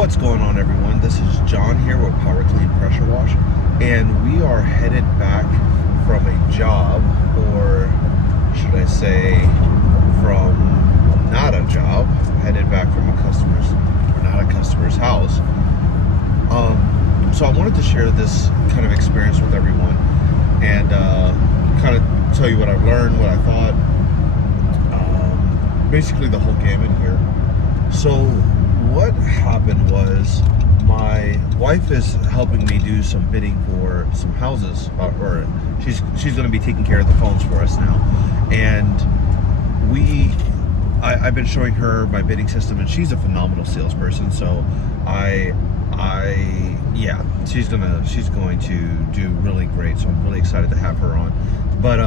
What's going on, everyone? This is John here with Power Clean Pressure Wash, and we are headed back from a job, or should I say from not a job, headed back from not a customer's house. So I wanted to share this kind of experience with everyone and kind of tell you what I learned, what I thought, basically the whole gamut here. So what happened was my wife is helping me do some bidding for some houses, or she's going to be taking care of the phones for us now, and I've been showing her my bidding system, and she's a phenomenal salesperson. So yeah, she's going to do really great. So I'm really excited to have her on. But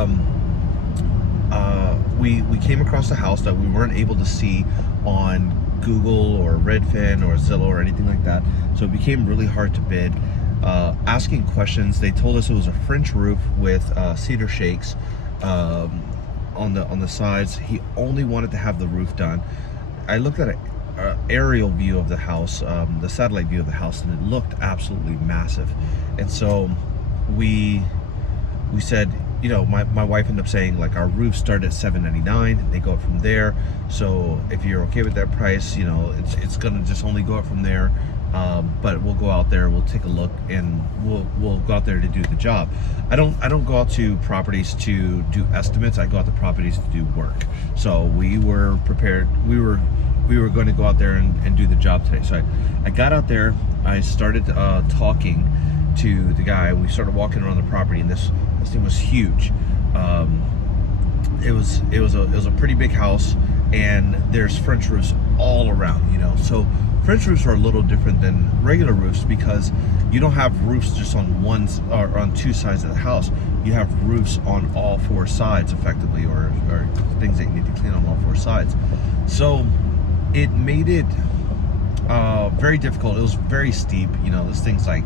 we came across a house that we weren't able to see on Google or Redfin or Zillow or anything like that, so it became really hard to bid. Asking questions, they told us it was a French roof with cedar shakes on the sides. He only wanted to have the roof done. I looked at an aerial view of the house, the satellite view of the house, and it looked absolutely massive. And so we said, you know, my wife ended up saying, like, our roofs start at $799, they go up from there. So if you're okay with that price, you know, it's gonna just only go up from there. But we'll go out there, we'll take a look, and we'll go out there to do the job. I don't go out to properties to do estimates. I go out to properties to do work. So we were prepared. We were going to go out there and do the job today. So I got out there. I started talking to the guy. We started walking around the property, and this thing was huge. It was a pretty big house, and there's French roofs all around, you know. So French roofs are a little different than regular roofs because you don't have roofs just on one or on two sides of the house. You have roofs on all four sides, effectively, or things that you need to clean on all four sides. So it made it very difficult. It was very steep, you know. This thing's like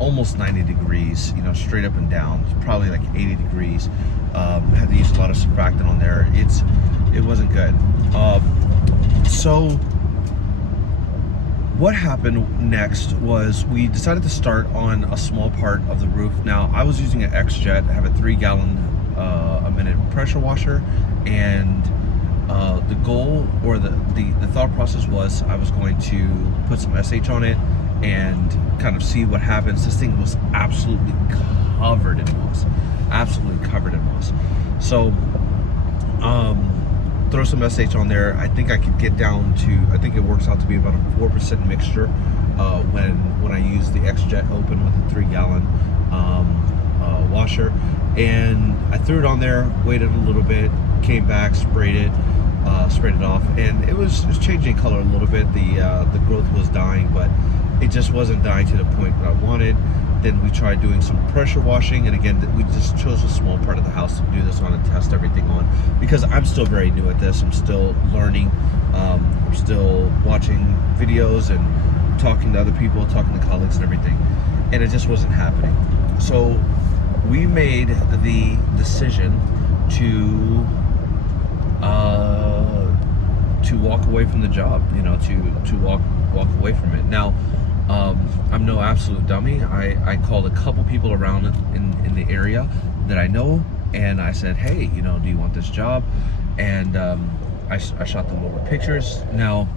almost 90 degrees, you know, straight up and down. It's probably like 80 degrees. Had to use a lot of surfactant on there. It wasn't good. So what happened next was we decided to start on a small part of the roof. Now, I was using an X-Jet. I have a 3-gallon a minute pressure washer, and the goal, or the thought process was, I was going to put some SH on it and kind of see what happens. This thing was absolutely covered in moss, So throw some SH on there. I think I could get down to, I think it works out to be about a 4% mixture when I use the X-Jet open with a 3-gallon washer. And I threw it on there, waited a little bit, came back, sprayed it off, and it was changing color a little bit. The growth was dying, but it just wasn't dying to the point that I wanted. Then we tried doing some pressure washing, and again, we just chose a small part of the house to do this on and test everything on, because I'm still very new at this. I'm still learning. I'm still watching videos and talking to other people, talking to colleagues and everything, and it just wasn't happening. So we made the decision to walk away from the job, you know, to walk away from it. Now, I'm no absolute dummy. I called a couple people around in the area that I know, and I said, hey, you know, do you want this job? And I shot them over pictures. Now,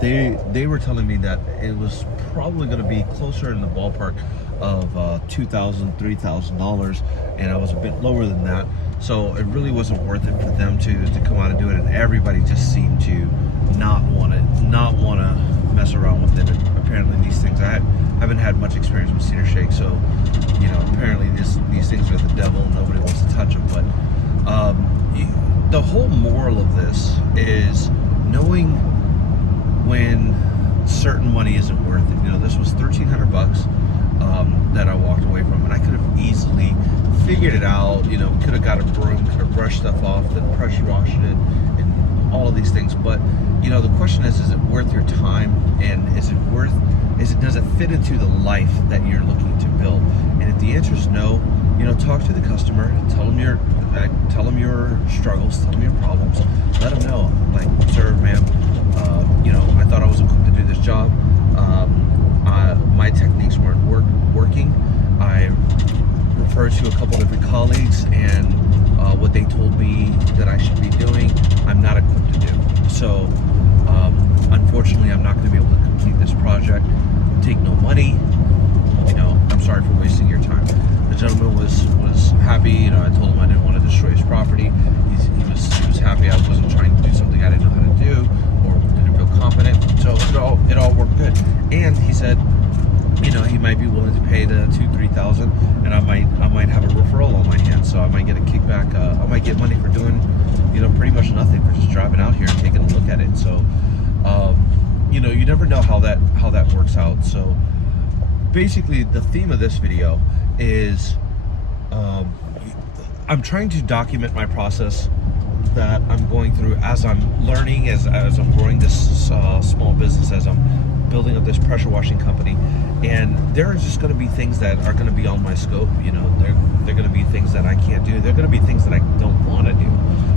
they were telling me that it was probably going to be closer in the ballpark of $2,000, $3,000, and I was a bit lower than that. So it really wasn't worth it for them to come out and do it, and everybody just seemed to not want to mess around with it. Apparently these things, I haven't had much experience with cedar shake, so, you know, apparently these things are the devil and nobody wants to touch them. But the whole moral of this is knowing when certain money isn't worth it. You know, this was $1,300 that I walked away from, and I could have easily figured it out. You know, could have got a broom, could have brushed stuff off, then pressure washed it, and all of these things. But, you know, the question is it worth your time, and does it fit into the life that you're looking to build? And if the answer is no, you know, talk to the customer, tell them your struggles, tell them your problems, let them know, like, sir, ma'am, you know, I thought I was equipped to do this job. that I should be doing, I'm not equipped to do. So unfortunately, I'm not going to be able to complete this project. Take no money. You know, I'm sorry for wasting your time. The gentleman was happy. You know, I told him I didn't want to destroy his property. He was happy I wasn't trying to do something I didn't know how to do or didn't feel confident. So it all worked good. And he said, you know, he might be willing to pay the $2,000-3,000, and I might have a referral on my hands. So I might get a kickback. I might get money for doing, you know, pretty much nothing, for just driving out here and taking a look at it. So, you know, you never know how that works out. So basically, the theme of this video is I'm trying to document my process that I'm going through as I'm learning, as I'm growing this small business, as I'm building up this pressure washing company. And there are just going to be things that are going to be on my scope. You know, they're going to be things that I can't do. They're going to be things that I don't want to do.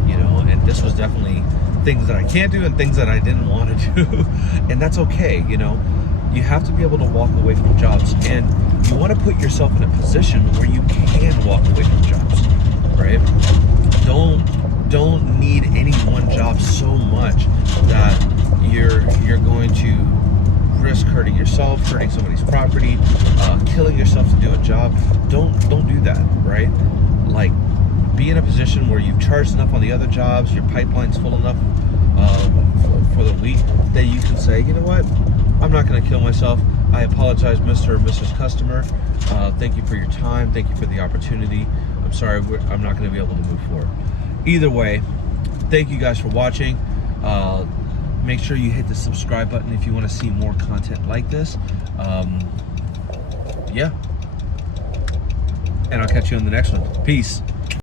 You know, and this was definitely things that I can't do and things that I didn't want to do. And that's okay. You know, you have to be able to walk away from jobs, and you want to put yourself in a position where you can walk away from jobs, right? Don't need any one job so much that you're going to risk hurting yourself, hurting somebody's property, killing yourself to do a job. Don't do that, right? Like, be in a position where you've charged enough on the other jobs, your pipeline's full enough for the week, that you can say, you know what, I'm not going to kill myself. I apologize, Mr. or Mrs. Customer. Thank you for your time. Thank you for the opportunity. I'm sorry, I'm not going to be able to move forward. Either way, thank you guys for watching. Make sure you hit the subscribe button if you want to see more content like this. Yeah. And I'll catch you on the next one. Peace.